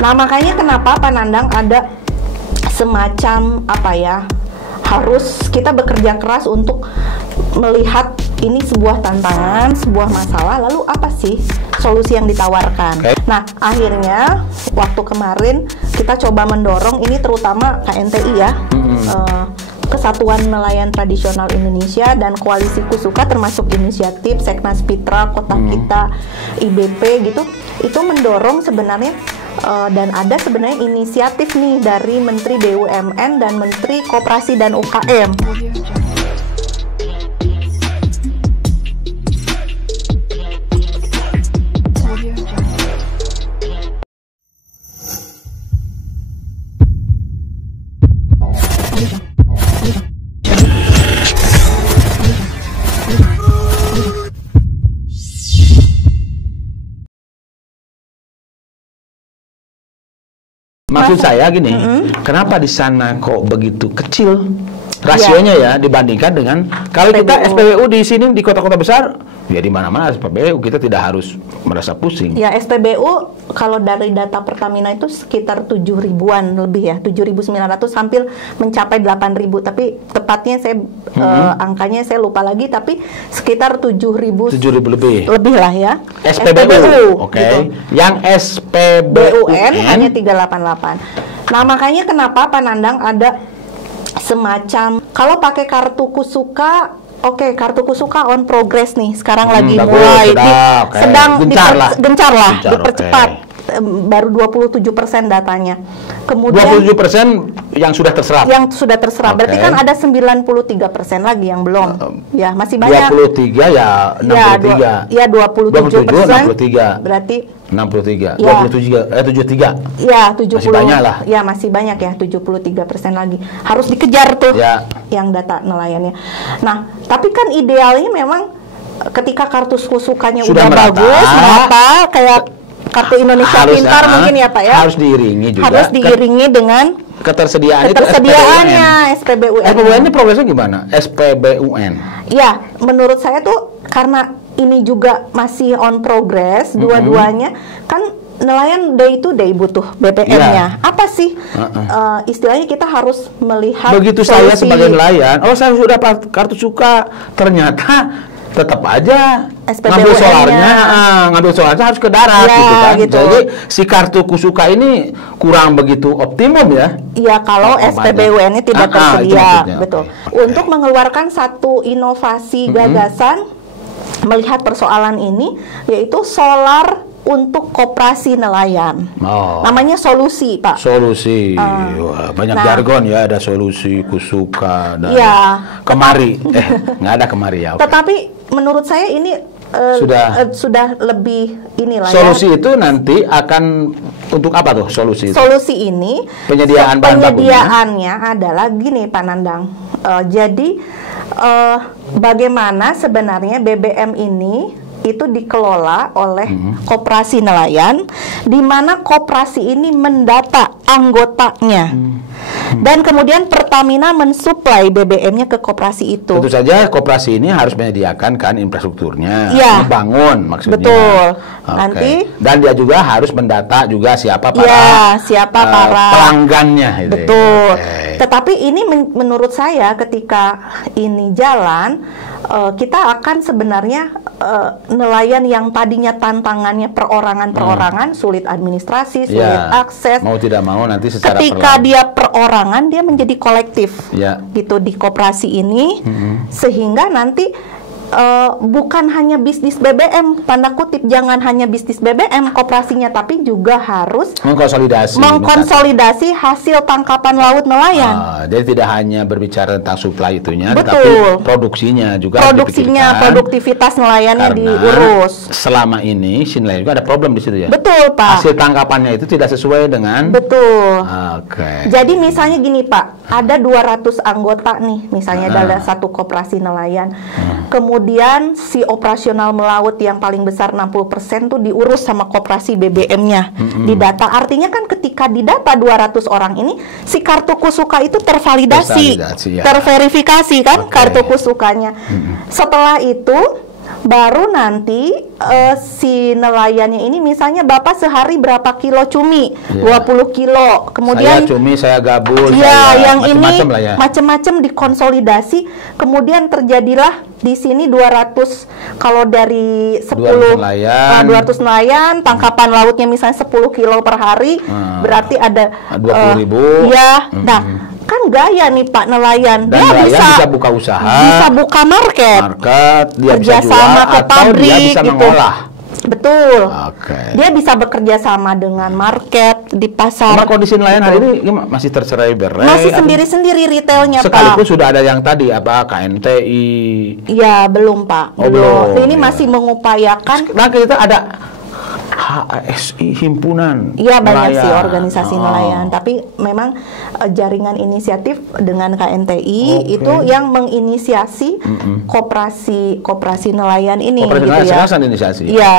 Nah, makanya kenapa Pak Nandang ada semacam apa ya, harus kita bekerja keras untuk melihat ini sebuah tantangan, sebuah masalah, lalu apa sih solusi yang ditawarkan. Nah, akhirnya waktu kemarin kita coba mendorong ini, terutama KNTI ya, Kesatuan Nelayan Tradisional Indonesia dan Koalisi Kusuka, termasuk inisiatif Seknas Pitra, Kota Kita, IBP gitu, itu mendorong sebenarnya dan ada sebenarnya inisiatif nih dari Menteri BUMN dan Menteri Koperasi dan UKM. Maksud saya gini, kenapa di sana kok begitu kecil rasionya ya dibandingkan dengan kalau kita SPBU di sini di kota-kota besar, ya di mana-mana SPBU kita tidak harus merasa pusing. Ya, SPBU kalau dari data Pertamina itu sekitar 7.000-an lebih ya, 7.900 hampir mencapai 8.000, tapi tepatnya saya angkanya saya lupa lagi, tapi sekitar 7.000 lebih lah ya. SPBU. Oke. Gitu. Yang SPBUN hanya 388. Nah, makanya kenapa Pak Nandang ada semacam, kalau pakai kartu Kusuka, oke, kartu Kusuka on progress nih, sekarang lagi mulai sedang gencar lah, dipercepat. Baru 27% datanya. Kemudian 27% yang sudah terserap. Yang sudah terserap. Berarti kan ada 93% lagi yang belum. Ya, masih banyak. 23 ya 63. Ya, 27%. 63. Berarti 63. Ya. 73. Ya, 70. Masih banyak lah. Ya, masih banyak ya, 73% lagi. Harus dikejar tuh ya, yang data nelayannya. Nah, tapi kan idealnya memang ketika kartu Kusukanya sudah udah bagus, merata kayak kartu Indonesia Pintar mungkin ya Pak ya. Harus diiringi juga. Harus diiringi dengan ketersediaannya SPBUN. SPBUN ini progresnya gimana? SPBUN. Ya, menurut saya tuh karena ini juga masih on progress, dua-duanya kan nelayan day to day butuh BBM-nya. Apa sih istilahnya, kita harus melihat begitu solusi. Saya sebagai nelayan, saya sudah dapat kartu Suka, ternyata tetap aja ngambil solarnya harus ke darat gitu kan. Jadi si kartu Kusuka ini kurang begitu optimum ya. Iya, kalau SPBUN ini tidak tersedia. Betul. Untuk mengeluarkan satu inovasi gagasan melihat persoalan ini, yaitu solar untuk koperasi nelayan. Namanya solusi, Pak. Solusi. Wah, banyak jargon ya, ada solusi, Kusuka, dan kemari. Nggak ada kemari ya. Tetapi menurut saya ini sudah lebih inilah. Solusi itu nanti akan untuk apa tuh solusi itu? Solusi ini penyediaannya adalah gini Pak Nandang. Jadi bagaimana sebenarnya BBM ini itu dikelola oleh koperasi nelayan, di mana koperasi ini mendata anggotanya. Dan kemudian Pertamina mensuplai BBM-nya ke koperasi itu. Tentu saja koperasi ini harus menyediakan kan infrastrukturnya, membangun maksudnya. Betul. Nanti dan dia juga harus mendata juga siapa para pelanggannya. Betul. Tetapi ini menurut saya ketika ini jalan, kita akan sebenarnya nelayan yang tadinya tantangannya perorangan, sulit administrasi, sulit akses. Mau tidak mau nanti secara ketika dia perorangan, dia menjadi kolektif gitu di koperasi ini, sehingga nanti bukan hanya bisnis BBM, tanda kutip, jangan hanya bisnis BBM koperasinya, tapi juga harus mengkonsolidasi hasil tangkapan laut nelayan. Jadi tidak hanya berbicara tentang supply itunya, tapi produksinya juga produktivitas nelayannya diurus. Selama ini si nelayan juga ada problem di situ ya. Betul, Pak. Hasil tangkapannya itu tidak sesuai dengan. Betul. Jadi misalnya gini, Pak, ada 200 anggota nih, misalnya dalam satu koperasi nelayan. Kemudian si operasional melaut yang paling besar 60% tuh diurus sama koperasi BBM-nya. Di data, artinya kan ketika di data 200 orang ini, si kartu Kusuka itu tervalidasi, terverifikasi kan kartu Kusukanya. Setelah itu baru nanti si nelayannya ini misalnya Bapak sehari berapa kilo cumi? 20 kilo. Kemudian saya cumi, saya gabus, ya, yang macem-macem ini lah ya. macam-macam dikonsolidasi, kemudian terjadilah di sini 200 kalau dari 10 200 nelayan, tangkapan lautnya misalnya 10 kilo per hari, berarti ada 20.000. Ya, nah kan gaya nih Pak nelayan. Dan Dia nelayan bisa buka usaha, bisa buka market, dia bisa jual kerjasama ke atau pabrik dia bisa gitu. mengolah. Betul. Oke. Dia bisa bekerja sama dengan market di pasar. Sama kondisi nelayan hari ini masih tercerai berai. Masih sendiri-sendiri retailnya, sekalipun Pak. sudah ada yang tadi apa KNTI. Ya, belum, Pak. Oh, belum. Ini Ya. masih mengupayakan. Nah, kita ada HASI, himpunan Iya, banyak nelayan. sih organisasi nelayan, tapi memang jaringan inisiatif dengan KNTI itu yang menginisiasi koperasi nelayan ini Koperasi gitu nelayan ya. sekarang inisiasi. Iya.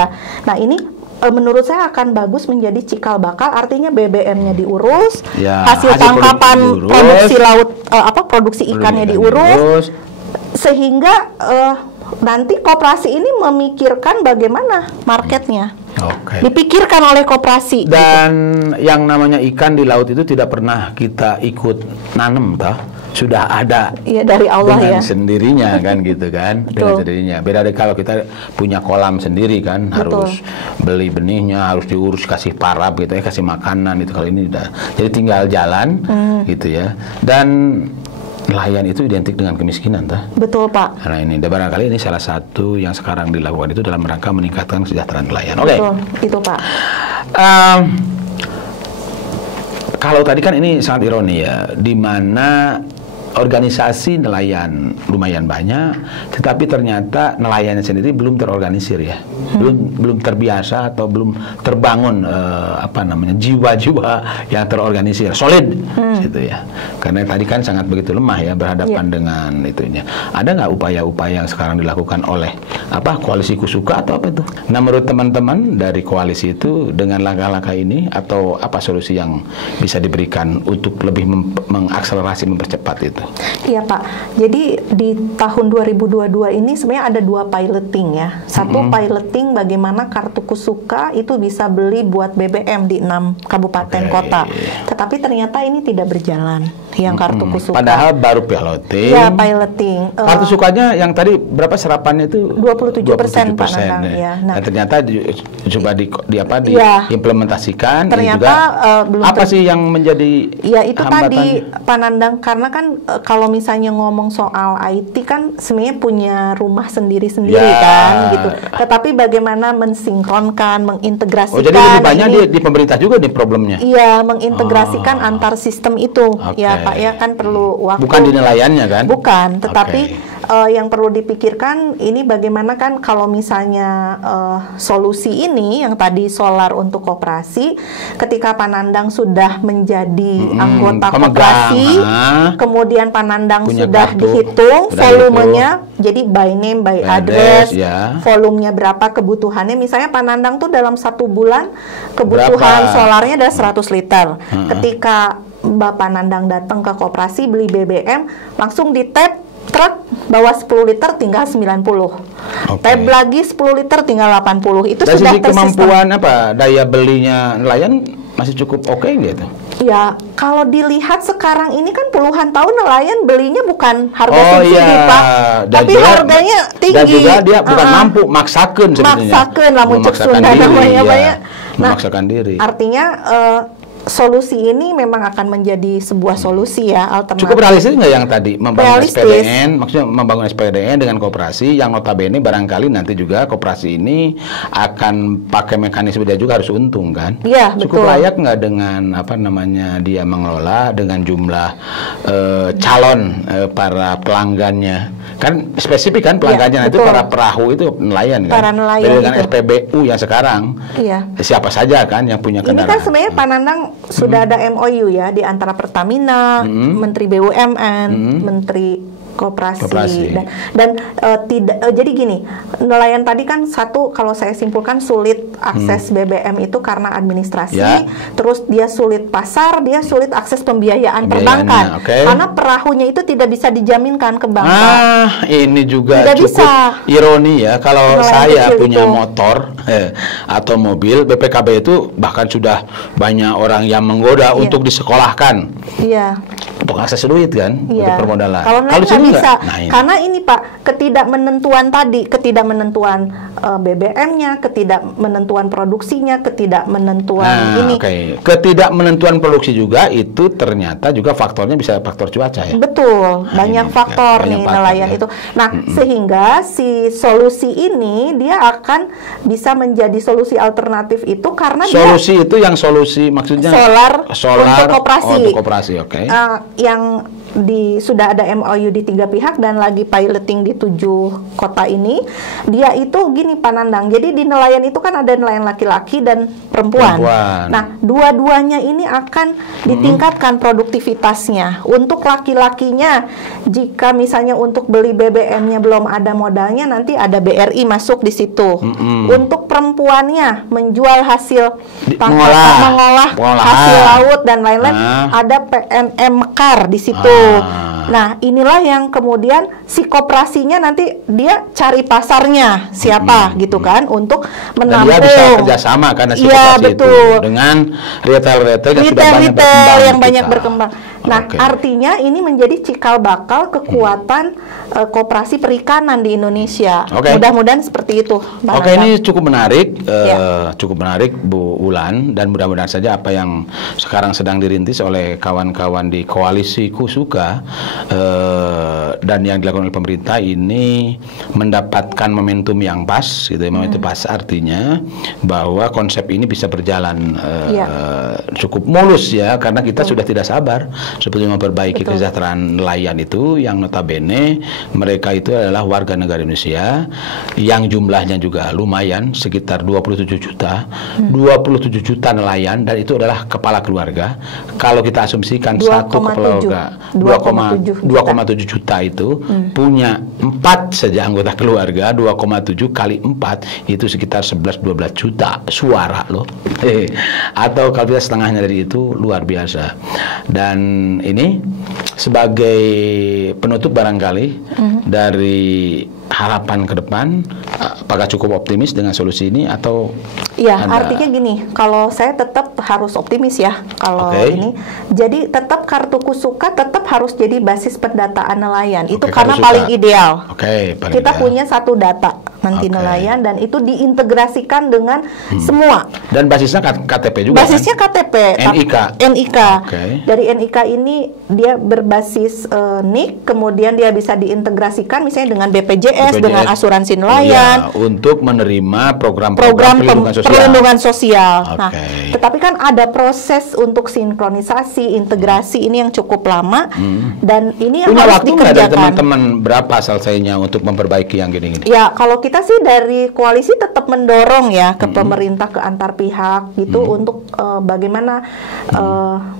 Nah, ini menurut saya akan bagus menjadi cikal bakal, artinya BBM-nya diurus, Ya, hasil hasil tangkapan diurus, produksi laut produksi ikannya diurus, sehingga nanti koperasi ini memikirkan bagaimana marketnya. Oke. Dipikirkan oleh koperasi. Dan yang namanya ikan di laut itu tidak pernah kita ikut nanem, toh. Sudah ada. Iya, dari Allah dengan ya. sendirinya kan gitu kan. Dengan Betul. sendirinya. Beda dari kalau kita punya kolam sendiri kan, harus beli benihnya, harus diurus, kasih parab gitu ya, kasih makanan itu. Kalau ini udah. Jadi tinggal jalan gitu ya. Dan nelayan itu identik dengan kemiskinan, toh. Betul, Pak. Karena ini, dan barangkali ini salah satu yang sekarang dilakukan itu dalam rangka meningkatkan kesejahteraan nelayan. Oke. Betul, itu Pak. Kalau tadi kan ini sangat ironi ya, di mana organisasi nelayan lumayan banyak, tetapi ternyata nelayannya sendiri belum terorganisir ya, belum terbiasa atau belum terbangun jiwa-jiwa yang terorganisir, solid, gitu ya. Karena tadi kan sangat begitu lemah ya berhadapan dengan itunya. Ada nggak upaya-upaya yang sekarang dilakukan oleh koalisi Kusuka atau apa itu? Nah, menurut teman-teman dari koalisi itu dengan langkah-langkah ini atau apa solusi yang bisa diberikan untuk lebih mengakselerasi, mempercepat itu? Iya, Pak. Jadi di tahun 2022 ini sebenarnya ada 2 piloting ya. Satu piloting bagaimana kartu Kusuka itu bisa beli buat BBM di 6 kabupaten kota. Tetapi ternyata ini tidak berjalan yang kartu Kusuka. Padahal baru piloting. Iya, piloting. Kartu Sukanya yang tadi berapa serapannya itu? 27% Pak Nandang ya. Nah, ternyata coba diimplementasikan. Ternyata belum apa sih yang menjadi ya itu hambatannya? tadi Pak Nandang, karena kan kalau misalnya ngomong soal IT kan sebenarnya punya rumah sendiri-sendiri kan gitu. Tetapi bagaimana mensinkronkan, mengintegrasikan. Oh, jadi lebih banyak di pemerintah juga nih problemnya. Iya, mengintegrasikan antar sistem itu. Ya, Pak, ya kan perlu waktu. Bukan di nelayannya kan? Bukan, tetapi yang perlu dipikirkan ini bagaimana kan kalau misalnya solusi ini yang tadi solar untuk koperasi, ketika Pak Nandang sudah menjadi anggota koperasi, kemudian Pak Nandang sudah dihitung volumenya, jadi by name, by address, volumenya berapa, kebutuhannya. Misalnya Pak Nandang tuh dalam 1 bulan kebutuhan solarnya adalah 100 liter. Ketika Bapak Nandang datang ke koperasi beli BBM, langsung di tap truk bawa 10 liter tinggal 90. Tab lagi 10 liter tinggal 80. Itu dari sudah sisi kemampuan daya belinya nelayan masih cukup oke gitu. Ya, kalau dilihat sekarang ini kan puluhan tahun nelayan belinya bukan harga subsidi, Pak. Tapi harganya tinggi. Dan juga dia bukan mampu, maksakan sebetulnya. Maksakan, lamun cek Sunda namanya banyak. Memaksakan diri. Artinya solusi ini memang akan menjadi sebuah solusi ya, alternatif. Cukup realistis nggak yang tadi membangun SPDN, maksudnya membangun SPDN dengan koperasi yang notabene barangkali nanti juga koperasi ini akan pakai mekanisme dia juga harus untung kan? Iya, cukup betul. layak nggak dengan dia mengelola dengan jumlah calon para pelanggannya? Kan spesifik kan pelanggannya itu para perahu itu nelayan kan? Para nelayan beda dengan SPBU yang sekarang. Iya. Siapa saja kan yang punya kendaraan. Ini kan sebenarnya Pak Nandang sudah ada MOU ya di antara Pertamina, Menteri BUMN, Menteri koperasi. Tidak jadi gini, nelayan tadi kan satu, kalau saya simpulkan sulit akses BBM itu karena administrasi, terus dia sulit pasar, dia sulit akses pembiayaan perbankan, karena perahunya itu tidak bisa dijaminkan ke bank. Ini juga tidak cukup bisa. Ironi ya, kalau Nelayan saya punya itu. motor atau mobil, BPKB itu bahkan sudah banyak orang yang menggoda untuk disekolahkan. Untuk akses duit kan, untuk permodalan. Kalau nggak bisa, ini. karena ini Pak, ketidakmenentuan tadi, ketidakmenentuan BBM-nya, ketidakmenentuan produksinya, ketidakmenentuan ini. Ketidakmenentuan produksi juga itu ternyata juga faktornya bisa faktor cuaca ya. Betul, banyak faktor nih nelayan itu. Nah, sehingga si solusi ini dia akan bisa menjadi solusi alternatif itu karena solusi itu yang solusi maksudnya solar untuk koperasi. Untuk koperasi, Yang sudah ada MOU di 3 pihak dan lagi piloting di 7 kota ini. Dia itu gini Pak Nandang, jadi di nelayan itu kan ada nelayan laki-laki dan perempuan. Nah, dua-duanya ini akan ditingkatkan produktivitasnya. Untuk laki-lakinya, jika misalnya untuk beli BBM-nya belum ada modalnya, nanti ada BRI masuk di situ. Untuk perempuannya, menjual hasil mengolah hasil laut dan lain-lain, ada PNM Mekar di situ. Nah, inilah yang kemudian si koperasinya nanti dia cari pasarnya siapa gitu kan untuk menampung. Dan dia bisa kerjasama karena si koperasi itu dengan retail yang banyak berkembang. Nah, artinya ini menjadi cikal bakal kekuatan koperasi perikanan di Indonesia. Mudah-mudahan seperti itu. Ini cukup menarik, cukup menarik Bu Ulan, dan mudah-mudahan saja apa yang sekarang sedang dirintis oleh kawan-kawan di koalisi Kusuka dan yang dilakukan oleh pemerintah ini mendapatkan momentum yang pas, gitu. Momentum pas artinya bahwa konsep ini bisa berjalan cukup mulus ya, karena kita sudah tidak sabar sebetulnya memperbaiki kesejahteraan nelayan itu yang notabene mereka itu adalah warga negara Indonesia yang jumlahnya juga lumayan, sekitar 27 juta 27 juta nelayan, dan itu adalah kepala keluarga. Kalau kita asumsikan satu kepala keluarga 2,7 juta itu punya 4 saja anggota keluarga, 2,7 kali 4 itu sekitar 11-12 juta suara loh. Atau kalau kita setengahnya dari itu, luar biasa. Dan ini sebagai penutup barangkali dari harapan ke depan, apakah cukup optimis dengan solusi ini atau artinya gini, kalau saya tetap harus optimis ya kalau ini. Jadi tetap kartu Kusuka tetap harus jadi basis pendataan nelayan. Itu karena paling ideal. Kita punya satu data nanti nelayan, dan itu diintegrasikan dengan semua. Dan basisnya KTP juga. Basisnya kan? KTP. NIK. Dari NIK ini dia berbasis NIK, kemudian dia bisa diintegrasikan misalnya dengan BPJS, dengan asuransi nelayan untuk menerima program perlindungan sosial. Nah, tetapi kan ada proses untuk sinkronisasi, integrasi ini yang cukup lama, dan ini yang harus dikerjakan. Punya waktu teman-teman berapa selesainya untuk memperbaiki yang gini-gini? Ya, kalau kita sih dari koalisi tetap mendorong ya ke pemerintah, ke antar pihak gitu untuk bagaimana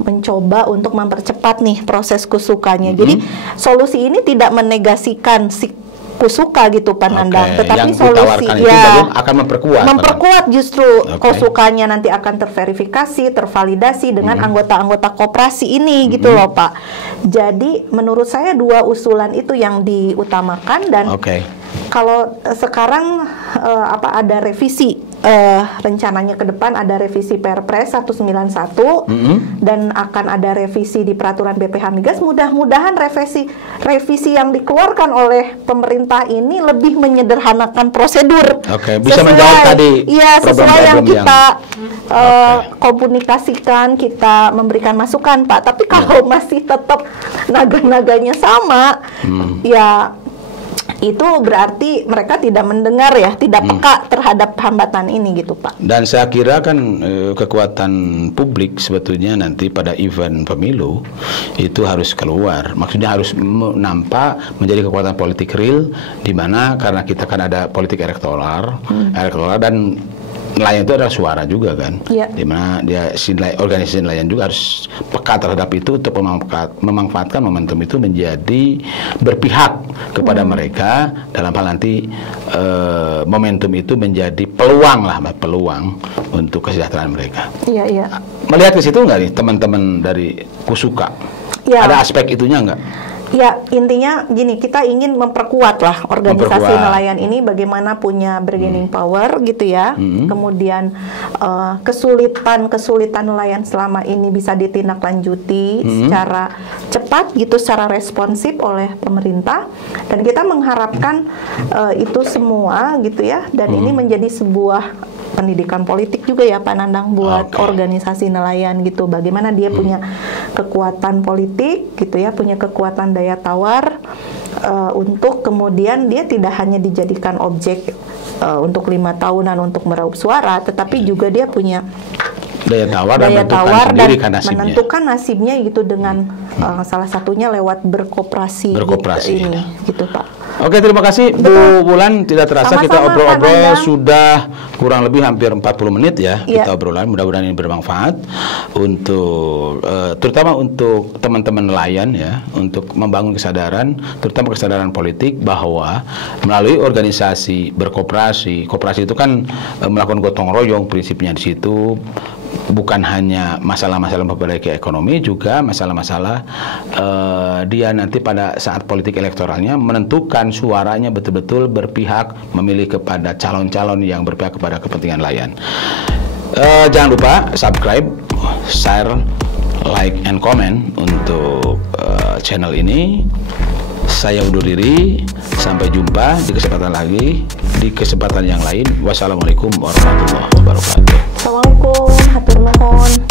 mencoba untuk mempercepat nih proses Kusukanya. Jadi solusi ini tidak menegasikan si Kusuka gitu Pak Nandang, tetapi solusi akan memperkuat justru Kusukanya nanti akan terverifikasi, tervalidasi dengan anggota-anggota koperasi ini gitu loh Pak. Jadi menurut saya 2 usulan itu yang diutamakan, dan kalau sekarang ada revisi rencananya ke depan, ada revisi Perpres 191 dan akan ada revisi di peraturan BPH Migas. Mudah-mudahan revisi yang dikeluarkan oleh pemerintah ini lebih menyederhanakan prosedur. Bisa menjawab tadi sesuai yang kita komunikasikan, kita memberikan masukan Pak. Tapi kalau masih tetap naga-naganya sama, ya itu berarti mereka tidak mendengar ya, tidak peka terhadap hambatan ini gitu Pak. Dan saya kira kan kekuatan publik sebetulnya nanti pada event pemilu itu harus keluar. Maksudnya harus nampak menjadi kekuatan politik real, di mana karena kita kan ada politik elektoral dan nelayan itu adalah suara juga kan, Iya. dimana dia organisasi nelayan juga harus peka terhadap itu untuk memanfaatkan momentum itu menjadi berpihak kepada mereka dalam hal nanti momentum itu menjadi peluang untuk kesejahteraan mereka. Iya, iya. Melihat ke situ nggak nih teman-teman dari Kusuka? Ya. Ada aspek itunya nggak? Ya, intinya gini, kita ingin memperkuat lah organisasi nelayan ini bagaimana punya bargaining power gitu ya. Kemudian kesulitan nelayan selama ini bisa ditindaklanjuti secara cepat gitu, secara responsif oleh pemerintah. Dan kita mengharapkan itu semua gitu ya. Dan ini menjadi sebuah pendidikan politik juga ya Pak Nandang buat organisasi nelayan gitu. Bagaimana dia punya kekuatan politik gitu ya, punya kekuatan daya tawar untuk kemudian dia tidak hanya dijadikan objek untuk 5 tahunan untuk meraup suara, tetapi juga dia punya daya tawar dan menentukan nasibnya gitu dengan salah satunya lewat berkoperasi gitu, ini gitu Pak. Oke, terima kasih Bu Wulan. Tidak terasa Sama-sama, kita obrol-obrol Pak sudah kurang lebih hampir 40 menit ya. Iya. Kita obrolan, mudah-mudahan ini bermanfaat untuk terutama untuk teman-teman nelayan ya, untuk membangun kesadaran, terutama kesadaran politik bahwa melalui organisasi berkoperasi, koperasi itu kan melakukan gotong royong prinsipnya di situ. Bukan hanya masalah-masalah memperbaiki ekonomi, juga masalah-masalah dia nanti pada saat politik elektoralnya menentukan suaranya betul-betul berpihak memilih kepada calon-calon yang berpihak kepada kepentingan nelayan. Jangan lupa subscribe, share, like, and comment untuk channel ini. Saya undur diri, sampai jumpa di kesempatan yang lain. Wassalamualaikum warahmatullahi wabarakatuh. Assalamualaikum, hatur nuhun.